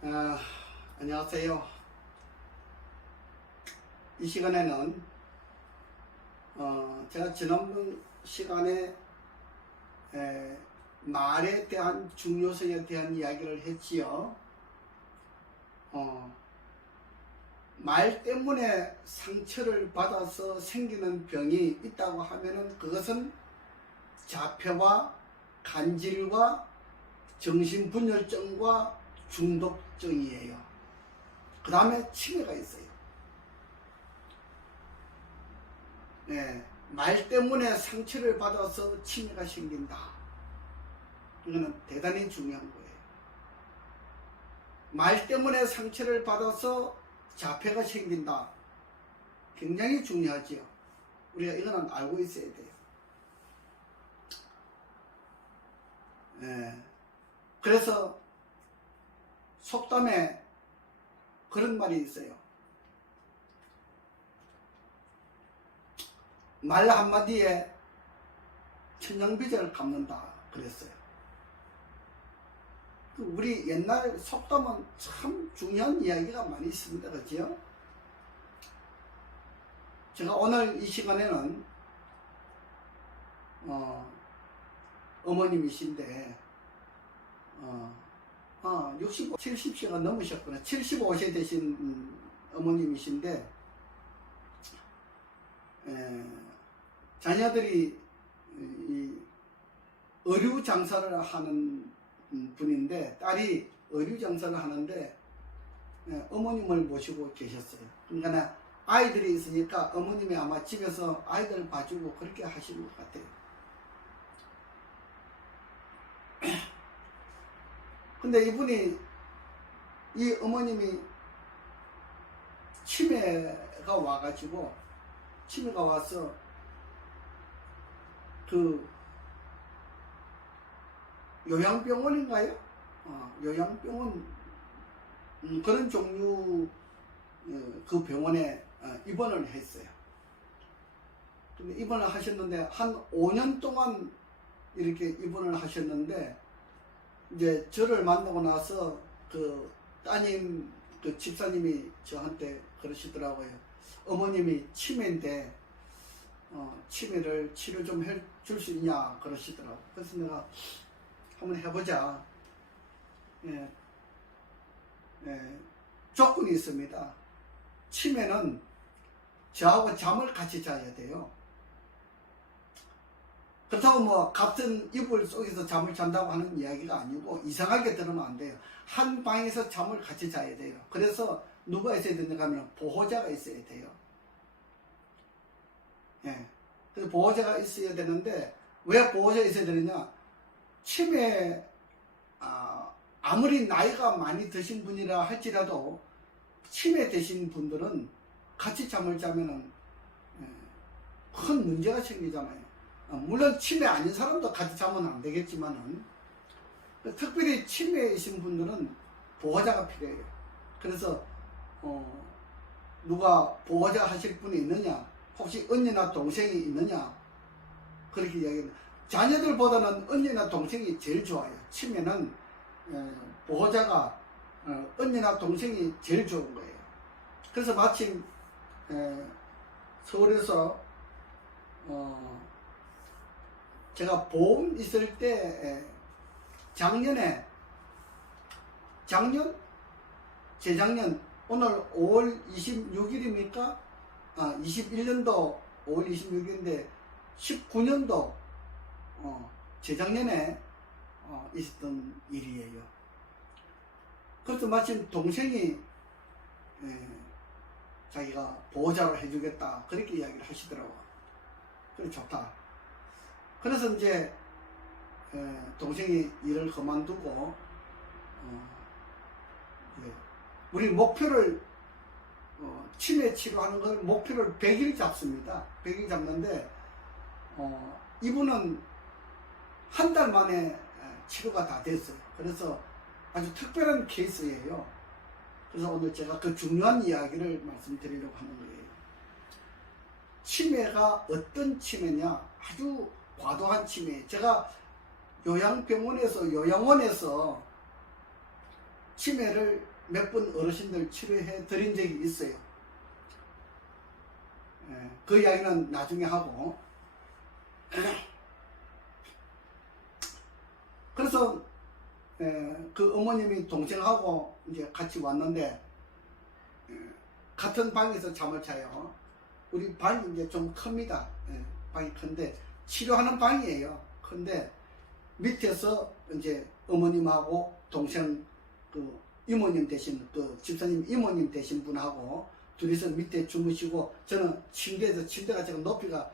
아, 안녕하세요. 이 시간에는 어, 제가 지난번 시간에 에, 말에 대한 중요성에 대한 이야기를 했지요. 어, 말 때문에 상처를 받아서 생기는 병이 있다고 하면은 그것은 자폐와 간질과 정신분열증과 중독 증이에요. 그 다음에 치매가 있어요. 네, 말 때문에 상처를 받아서 치매가 생긴다. 이거는 대단히 중요한 거예요. 말 때문에 상처를 받아서 자폐가 생긴다. 굉장히 중요하지요. 우리가 이거는 알고 있어야 돼요. 예. 그래서 속담에 그런 말이 있어요. 말 한마디에 천냥빚을 갚는다 그랬어요. 그 우리 옛날 속담은 참 중요한 이야기가 많이 있습니다. 그죠? 제가 오늘 이 시간에는 어, 어머님이신데 어, 아, 65, 70세가 넘으셨구나. 75세 되신 음, 어머님이신데 에, 자녀들이 이 의류 장사를 하는 음, 분인데 딸이 의류 장사를 하는데 에, 어머님을 모시고 계셨어요. 그러니까 아이들이 있으니까 어머님이 아마 집에서 아이들 봐주고 그렇게 하시는 것 같아요. 근데 이분이 이 어머님이 치매가 와가지고 치매가 와서 그 요양병원인가요? 어, 요양병원 음, 그런 종류 어, 그 병원에 어, 입원을 했어요. 근데 입원을 하셨는데 한 5년 동안 이렇게 입원을 하셨는데 이제 저를 만나고 나서 그 따님 그 집사님이 저한테 그러시더라고요. 어머님이 치매인데 어, 치매를 치료 좀 해줄 수 있냐 그러시더라고. 그래서 내가 한번 해보자. 예, 예, 조건이 있습니다. 치매는 저하고 잠을 같이 자야 돼요. 그렇다고 뭐 같은 이불 속에서 잠을 잔다고 하는 이야기가 아니고 이상하게 들으면 안 돼요. 한 방에서 잠을 같이 자야 돼요. 그래서 누가 있어야 되는가 하면 보호자가 있어야 돼요. 예. 그래서 보호자가 있어야 되는데 왜 보호자가 있어야 되느냐? 치매 아, 아무리 나이가 많이 드신 분이라 할지라도 치매 되신 분들은 같이 잠을 자면은 예, 큰 문제가 생기잖아요. 어, 물론 치매 아닌 사람도 같이 자면 안 되겠지만은 특별히 치매이신 분들은 보호자가 필요해요. 그래서 어, 누가 보호자 하실 분이 있느냐, 혹시 언니나 동생이 있느냐 그렇게 이야기합니다. 자녀들보다는 언니나 동생이 제일 좋아요. 치매는 에, 보호자가 어, 언니나 동생이 제일 좋은 거예요. 그래서 마침 에, 서울에서 어, 제가 보험 있을 때 에, 작년에 작년 재작년 오늘 5월 26일입니까? 아 21년도 5월 26일인데 19년도 어, 재작년에 어, 있었던 일이에요. 그래서 마침 동생이 에, 자기가 보호자로 해주겠다 그렇게 이야기를 하시더라고. 그래 좋다. 그래서 이제 에, 동생이 일을 그만두고 어, 이제 우리 목표를 어, 치매 치료하는 걸 목표를 100일 잡습니다. 100일 잡는데 어, 이분은 한 달 만에 에, 치료가 다 됐어요. 그래서 아주 특별한 케이스예요. 그래서 오늘 제가 그 중요한 이야기를 말씀드리려고 하는 거예요. 치매가 어떤 치매냐? 아주 과도한 치매. 제가 요양병원에서, 요양원에서 치매를 몇번 어르신들 치료해 드린 적이 있어요. 예, 그 이야기는 나중에 하고. 그래서 예, 그 어머님이 동생하고 이제 같이 왔는데 예, 같은 방에서 잠을 자요. 우리 방이 이제 좀 큽니다. 예, 방이 큰데 치료하는 방이에요. 근데 밑에서 이제 어머님하고 동생 그 이모님 되신 그 집사님 이모님 되신 분하고 둘이서 밑에 주무시고 저는 침대에서 침대가 제가 높이가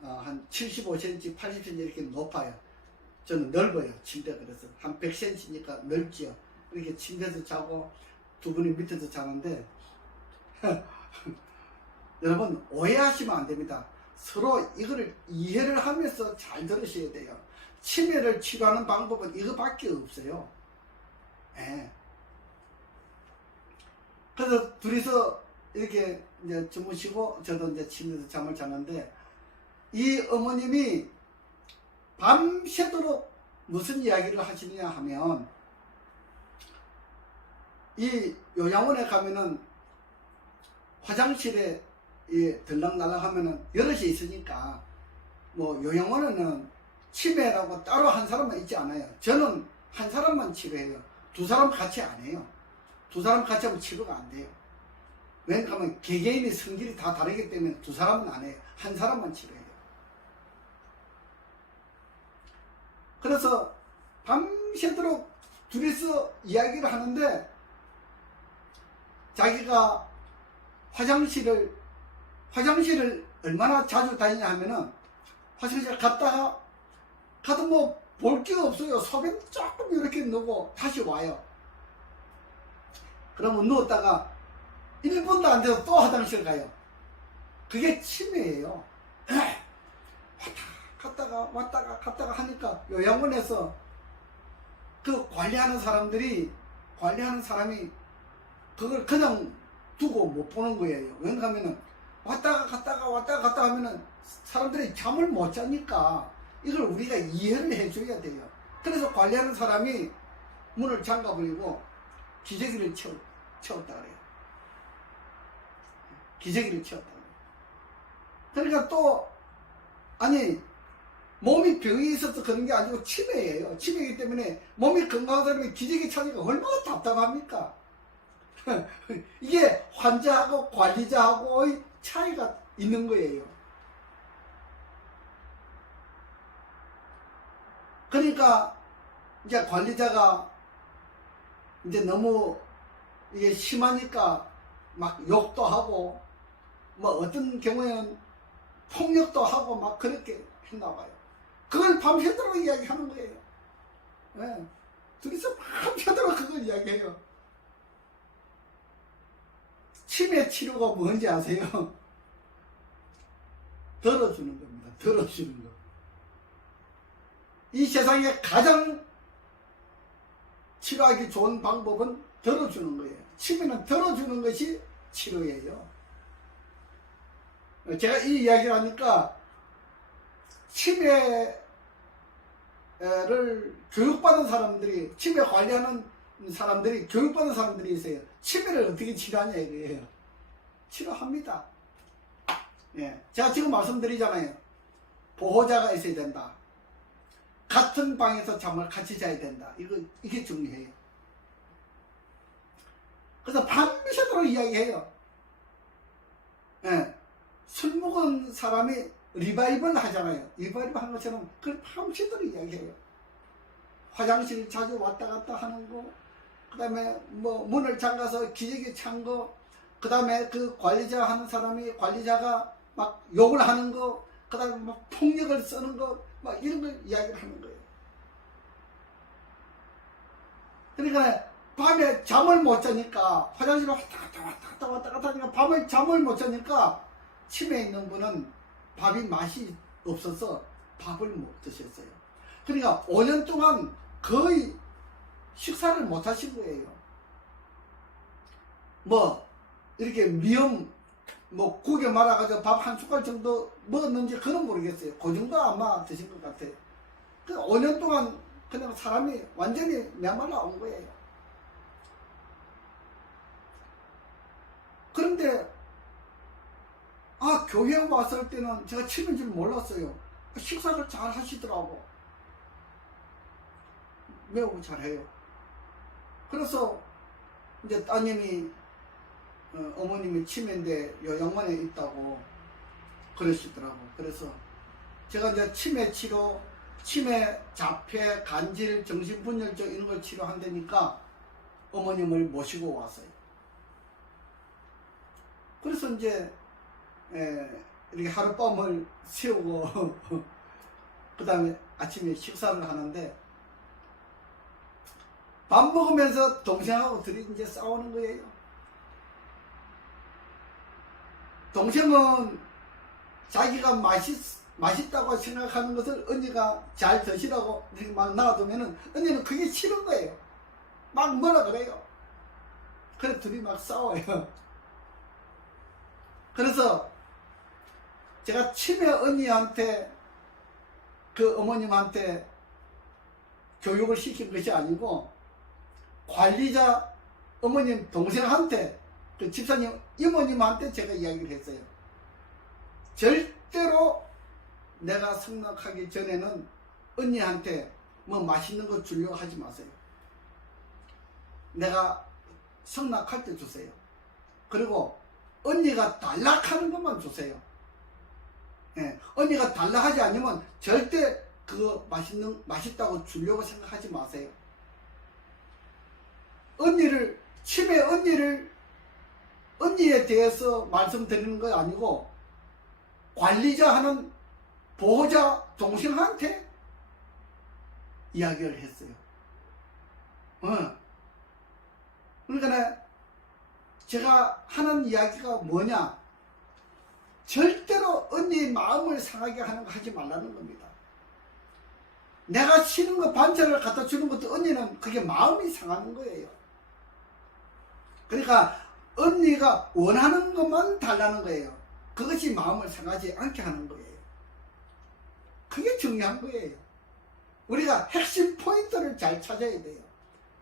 어, 한 75cm, 80cm 이렇게 높아요. 저는 넓어요. 침대가 그래서 한 100cm니까 넓지요. 이렇게 침대에서 자고 두 분이 밑에서 자는데 여러분 오해하시면 안 됩니다. 서로 이거를 이해를 하면서 잘 들으셔야 돼요. 치매를 치료하는 방법은 이거밖에 없어요. 예. 그래서 둘이서 이렇게 이제 주무시고 저도 이제 침대에서 잠을 자는데 이 어머님이 밤새도록 무슨 이야기를 하시느냐 하면 이 요양원에 가면은 화장실에 이 들락날락 하면은 여럿이 있으니까 뭐 요양원에는 치매라고 따로 한 사람만 있지 않아요. 저는 한 사람만 치료해요. 두 사람 같이 안 해요. 두 사람 같이 하면 치료가 안 돼요. 왜냐하면 개개인의 성질이 다 다르기 때문에 두 사람은 안 해요. 한 사람만 치료해요. 그래서 밤새도록 둘이서 이야기를 하는데 자기가 화장실을 화장실을 얼마나 자주 다니냐 하면은 화장실 갔다가 가도 뭐 볼 게 없어요. 소변 조금 이렇게 넣고 다시 와요. 그러면 누웠다가 1분도 안 돼서 또 화장실 가요. 그게 치매예요. 왔다 갔다가 왔다가 갔다가 하니까 요양원에서 그 관리하는 사람들이 관리하는 사람이 그걸 그냥 두고 못 보는 거예요. 왜냐하면은 왔다가 갔다가 왔다가 갔다 하면은 사람들이 잠을 못 자니까 이걸 우리가 이해를 해줘야 돼요. 그래서 관리하는 사람이 문을 잠가버리고 기저귀를 채웠, 채웠다 그래요. 기저귀를 채웠다 그래요. 그러니까 또 아니 몸이 병이 있어서 그런 게 아니고 치매예요. 치매이기 때문에 몸이 건강한 사람이 기저귀 차니까 얼마나 답답합니까? 이게 환자하고 관리자하고의 차이가 있는 거예요. 그러니까 이제 관리자가 이제 너무 이게 심하니까 막 욕도 하고 뭐 어떤 경우에는 폭력도 하고 막 그렇게 했나 봐요. 그걸 밤새도록 이야기하는 거예요. 예. 둘이서 밤새도록 그걸 이야기해요. 치매 치료가 뭔지 아세요? 들어주는 겁니다. 들어주는 거. 이 세상에 가장 치료하기 좋은 방법은 들어주는 거예요. 치매는 들어주는 것이 치료예요. 제가 이 이야기를 하니까 치매를 교육받은 사람들이 치매 관리하는 사람들이 교육받은 사람들이 있어요. 치매를 어떻게 치료하냐 이거예요. 치료합니다. 예, 제가 지금 말씀드리잖아요. 보호자가 있어야 된다. 같은 방에서 잠을 같이 자야 된다. 이거 이게 중요해요. 그래서 밤새도록 이야기해요. 예, 술 먹은 사람이 리바이벌 하잖아요. 리바이벌 하는 것처럼 그걸 밤새도록 이야기해요. 화장실 자주 왔다 갔다 하는 거, 그 다음에 뭐 문을 잠가서 기저귀 찬 거, 그 다음에 그 관리자 하는 사람이 관리자가 막 욕을 하는 거, 그 다음에 막 폭력을 쓰는 거, 막 이런 걸 이야기를 하는 거예요. 그러니까 밤에 잠을 못 자니까 화장실 왔다 갔다 왔다 갔다 왔다 갔다 하니까 밤에 잠을 못 자니까 치매 있는 분은 밥이 맛이 없어서 밥을 못 드셨어요. 그러니까 5년 동안 거의 식사를 못 하신 거예요. 뭐 이렇게 미음 뭐 국에 말아가지고 밥 한 숟갈 정도 먹었는지 그건 모르겠어요. 그 정도 아마 드신 것 같아요. 그 5년 동안 그냥 사람이 완전히 내 말라 온 거예요. 그런데 아 교회 왔을 때는 제가 치는 줄 몰랐어요. 그 식사를 잘 하시더라고. 매우 잘해요. 그래서 이제 따님이 어, 어머님이 치매인데 요양원에 있다고 그러시더라고. 그래서 제가 이제 치매 치료, 치매, 자폐, 간질, 정신분열증 이런 걸 치료한다니까 어머님을 모시고 왔어요. 그래서 이제 에, 이렇게 하룻밤을 세우고 그 다음에 아침에 식사를 하는데 밥 먹으면서 동생하고 둘이 이제 싸우는 거예요. 동생은 자기가 맛있, 맛있다고 생각하는 것을 언니가 잘 드시라고 막 놔두면은 언니는 그게 싫은 거예요. 막 뭐라 그래요. 그래 둘이 막 싸워요. 그래서 제가 치매 언니한테 그 어머님한테 교육을 시킨 것이 아니고 관리자 어머님 동생한테 그 집사님 이모님한테 제가 이야기를 했어요. 절대로 내가 승낙하기 전에는 언니한테 뭐 맛있는 거 주려고 하지 마세요. 내가 승낙할 때 주세요. 그리고 언니가 단락하는 것만 주세요. 예, 언니가 단락하지 않으면 절대 그거 맛있는 맛있다고 주려고 생각하지 마세요. 언니를 치매 언니를 언니에 대해서 말씀드리는 거 아니고 관리자 하는 보호자 동생한테 이야기를 했어요. 어. 그러니까 제가 하는 이야기가 뭐냐? 절대로 언니 마음을 상하게 하는 거 하지 말라는 겁니다. 내가 싫은 거 반찬을 갖다 주는 것도 언니는 그게 마음이 상하는 거예요. 그러니까 언니가 원하는 것만 달라는 거예요. 그것이 마음을 상하지 않게 하는 거예요. 그게 중요한 거예요. 우리가 핵심 포인트를 잘 찾아야 돼요.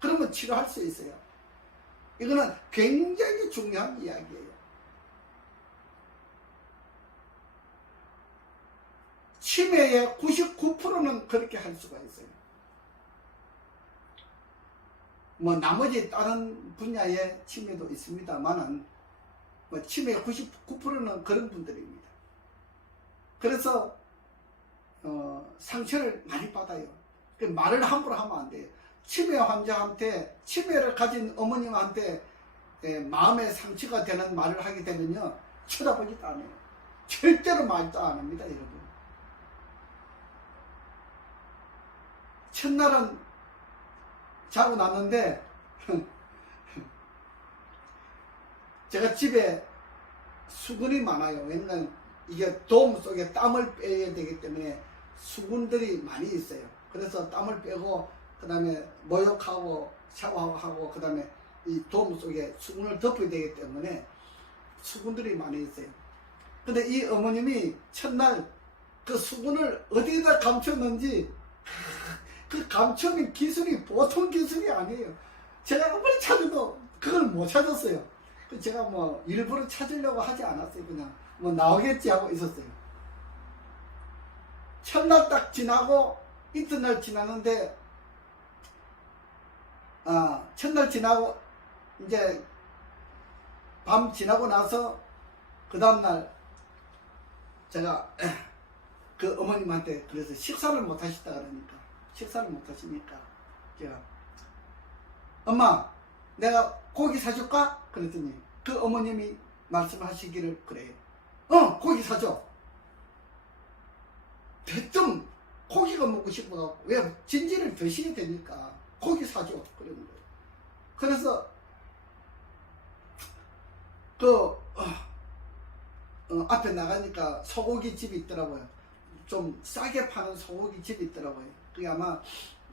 그러면 치료할 수 있어요. 이거는 굉장히 중요한 이야기예요. 치매의 99%는 그렇게 할 수가 있어요. 뭐 나머지 다른 분야의 치매도 있습니다만은 뭐 치매의 99%는 그런 분들입니다. 그래서 어, 상처를 많이 받아요. 그 말을 함부로 하면 안 돼요. 치매 환자한테 치매를 가진 어머님한테 에, 마음의 상처가 되는 말을 하게 되면요 쳐다보지도 않아요. 절대로 말도 안 합니다, 여러분. 첫날은 자고 났는데 제가 집에 수건이 많아요. 왜냐면 이게 도움 속에 땀을 빼야 되기 때문에 수분들이 많이 있어요. 그래서 땀을 빼고 그 다음에 목욕하고 샤워하고 그 다음에 이 도움 속에 수분을 덮어야 되기 때문에 수분들이 많이 있어요. 근데 이 어머님이 첫날 그 수분을 어디에다 감췄는지 그 감추는 기술이 보통 기술이 아니에요. 제가 아무리 찾아도 그걸 못 찾았어요. 그 제가 뭐 일부러 찾으려고 하지 않았어요. 그냥 뭐 나오겠지 하고 있었어요. 첫날 딱 지나고 이튿날 지났는데 아 첫날 지나고 이제 밤 지나고 나서 그 다음날 제가 그 어머님한테 그래서 식사를 못 하시다 그러니까 식사를 못 하시니까 제가 엄마 내가 고기 사줄까? 그랬더니 그 어머님이 말씀하시기를 그래요 어 고기 사줘. 대뜸 고기가 먹고 싶어갖고 왜 진지를 드셔야 되니까 고기 사줘. 그러는 거예요. 그래서 그 어, 어, 앞에 나가니까 소고기 집이 있더라고요. 좀 싸게 파는 소고기 집이 있더라고요 그게 아마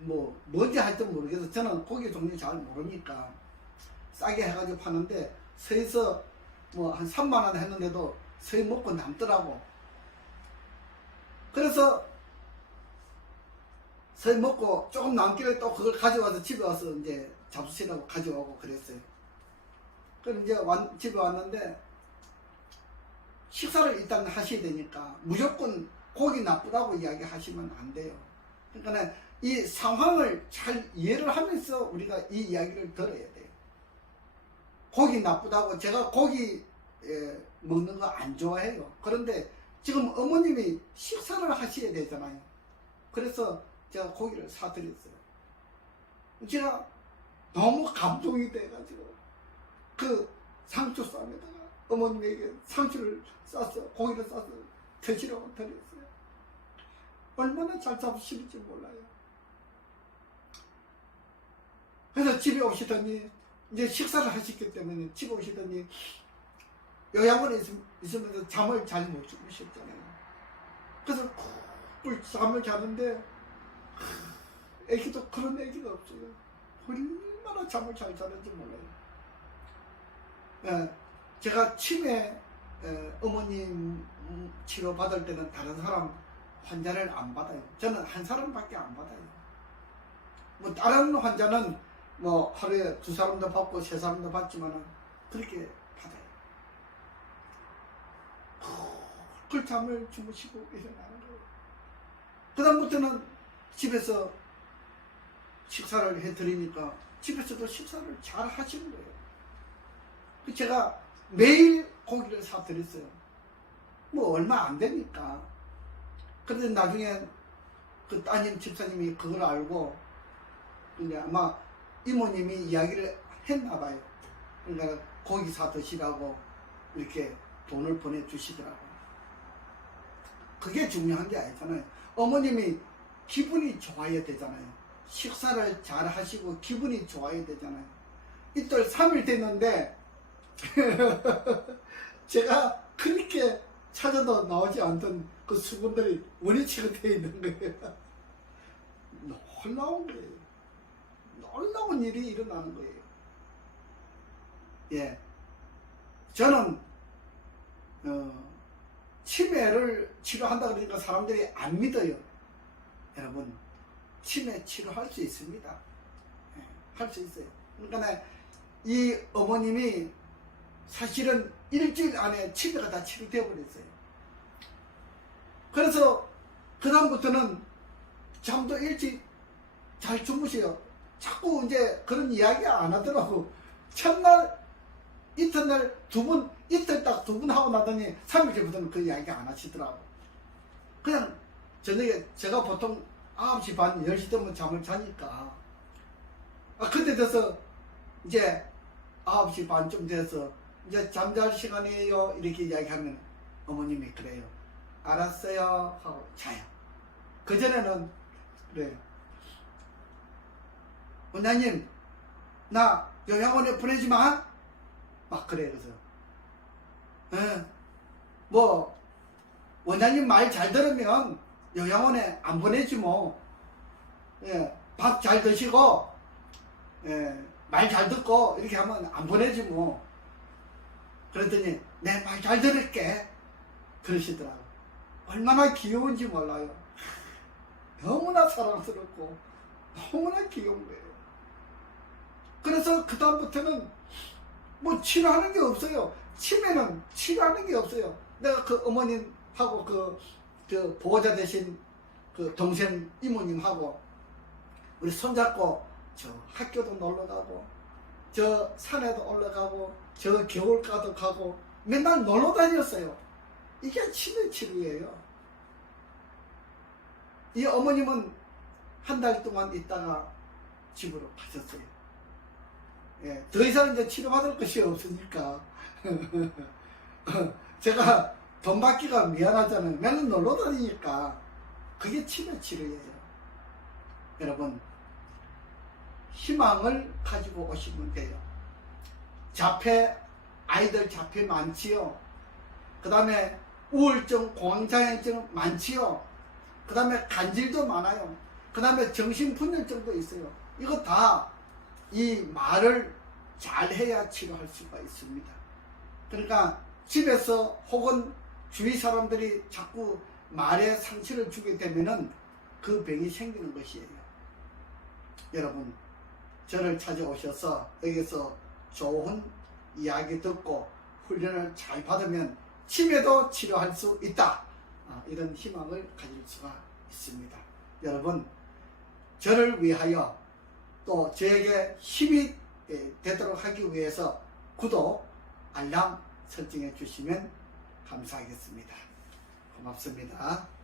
뭐 뭔지 하여튼 모르겠어 저는 고기 종류 잘 모르니까 싸게 해가지고 파는데 서에서 뭐 한 3만 원 했는데도 서에 먹고 남더라고 그래서 서에 먹고 조금 남길래 또 그걸 가져와서 집에 와서 이제 잡수시라고 가져오고 그랬어요 그럼 이제 완- 집에 왔는데 식사를 일단 하셔야 되니까 무조건 고기 나쁘다고 이야기하시면 안 돼요. 그러니까 이 상황을 잘 이해를 하면서 우리가 이 이야기를 들어야 돼요. 고기 나쁘다고 제가 고기 예, 먹는 거 안 좋아해요. 그런데 지금 어머님이 식사를 하셔야 되잖아요. 그래서 제가 고기를 사드렸어요. 제가 너무 감동이 돼가지고 그 상추 쌈에다가 어머님에게 상추를 싸서 고기를 싸서 드시라고 드렸어요. 얼마나 잘 잡으시는지 몰라요. 그래서 집에 오시더니 이제 식사를 하셨기 때문에 집에 오시더니 요양원에 있, 있으면서 잠을 잘 못 주무셨잖아요. 그래서 꿀 잠을 자는데 애기도 그런 애기가 없어요. 얼마나 잠을 잘 자는지 몰라요. 예, 제가 치매 에, 어머님 치료 받을 때는 다른 사람 환자를 안 받아요. 저는 한 사람밖에 안 받아요. 뭐 다른 환자는 뭐 하루에 두 사람도 받고 세 사람도 받지만은 그렇게 받아요. 그 잠을 주무시고 일어나는 거예요. 그다음부터는 집에서 식사를 해드리니까 집에서도 식사를 잘 하시는 거예요. 그 제가 매일 고기를 사드렸어요. 뭐 얼마 안 되니까. 그런데 나중에 그 따님 집사님이 그걸 알고 근데 아마 이모님이 이야기를 했나 봐요. 그러니까 고기 사 드시라고 이렇게 돈을 보내주시더라고요. 그게 중요한 게 아니잖아요. 어머님이 기분이 좋아야 되잖아요. 식사를 잘 하시고 기분이 좋아야 되잖아요. 이틀 3일 됐는데 제가 그렇게 찾아도 나오지 않던 그 수분들이 원위치가 되어 있는 거예요. 놀라운 거예요. 놀라운 일이 일어나는 거예요. 예. 저는, 어, 치매를 치료한다 그러니까 사람들이 안 믿어요. 여러분, 치매 치료할 수 있습니다. 예, 할수 있어요. 그러니까 이 어머님이 사실은 일주일 안에 치매가 다 치료되어 버렸어요. 그래서 그다음부터는 잠도 일찍 잘 주무셔요. 자꾸 이제 그런 이야기 안 하더라고. 첫날, 이튿날 두 번, 이틀 딱 두 번 하고 나더니 3일째부터는 그 이야기 안 하시더라고. 그냥 저녁에 제가 보통 9시 반, 10시 되면 잠을 자니까. 아, 그때 돼서 이제 9시 반쯤 돼서 이제 잠잘 시간이에요. 이렇게 이야기하면 어머님이 그래요. 알았어요. 하고 자요. 그전에는 그래요. 원장님, 나 요양원에 보내지 마. 막 그래, 그래서. 예, 뭐, 원장님 말 잘 들으면 요양원에 안 보내지 뭐. 예, 밥 잘 드시고, 예, 말 잘 듣고, 이렇게 하면 안 보내지 뭐. 그랬더니, 내 말 잘 들을게. 그러시더라고. 얼마나 귀여운지 몰라요. 너무나 사랑스럽고, 너무나 귀여운 거예요. 그래서 그 다음부터는 뭐 치료하는 게 없어요. 치매는 치료하는 게 없어요. 내가 그 어머님하고 그, 그 보호자 되신 그 동생 이모님하고 우리 손잡고 저 학교도 놀러 가고 저 산에도 올라가고 저 겨울가도 가고 맨날 놀러 다녔어요. 이게 치매 치료예요. 이 어머님은 한 달 동안 있다가 집으로 가셨어요. 예, 더 이상 이제 치료받을 것이 없으니까. 제가 돈 받기가 미안하잖아요. 맨날 놀러 다니니까. 그게 치료 치료예요. 여러분, 희망을 가지고 오시면 돼요. 자폐, 아이들 자폐 많지요. 그 다음에 우울증, 공황장애증 많지요. 그 다음에 간질도 많아요. 그 다음에 정신분열증도 있어요. 이거 다 이 말을 잘 해야 치료할 수가 있습니다. 그러니까 집에서 혹은 주위 사람들이 자꾸 말에 상처를 주게 되면은 그 병이 생기는 것이에요. 여러분, 저를 찾아오셔서 여기서 좋은 이야기 듣고 훈련을 잘 받으면 치매도 치료할 수 있다. 아, 이런 희망을 가질 수가 있습니다. 여러분, 저를 위하여 또 저에게 힘이 예, 되도록 하기 위해서 구독, 알람 설정해 주시면 감사하겠습니다. 고맙습니다.